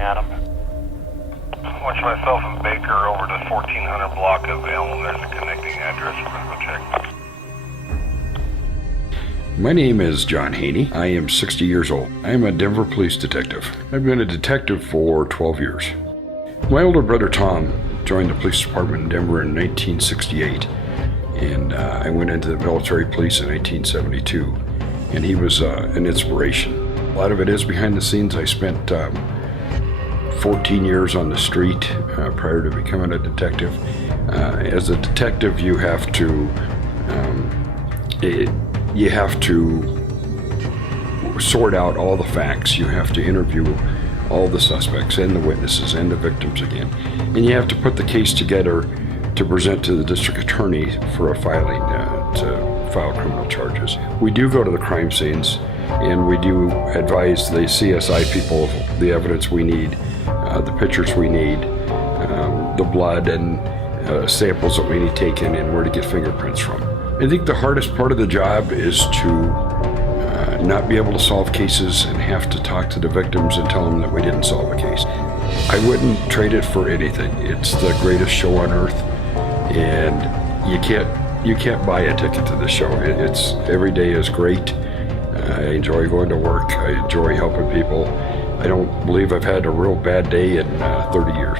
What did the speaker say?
Adam. Watch myself and Baker over to 1400 block of Elm. There's a connecting address. We're going to go check. My name is John Haney. I am 60 years old. I am a Denver police detective. I've been a detective for 12 years. My older brother Tom joined the police department in Denver in 1968, and I went into the military police in 1972, and he was an inspiration. A lot of it is behind the scenes. I spent 14 years on the street prior to becoming a detective. As a detective, you have to sort out all the facts. You have to interview all the suspects and the witnesses and the victims again. And you have to put the case together to present to the district attorney for a filing to file criminal charges. We do go to the crime scenes, and we do advise the CSI people the evidence we need, the pictures we need, the blood and samples that we need taken, and where to get fingerprints from. I think the hardest part of the job is to not be able to solve cases and have to talk to the victims and tell them that we didn't solve a case. I wouldn't trade it for anything. It's the greatest show on earth, and you can't buy a ticket to the show. It's every day is great. I enjoy going to work. I enjoy helping people. I don't believe I've had a real bad day in 30 years.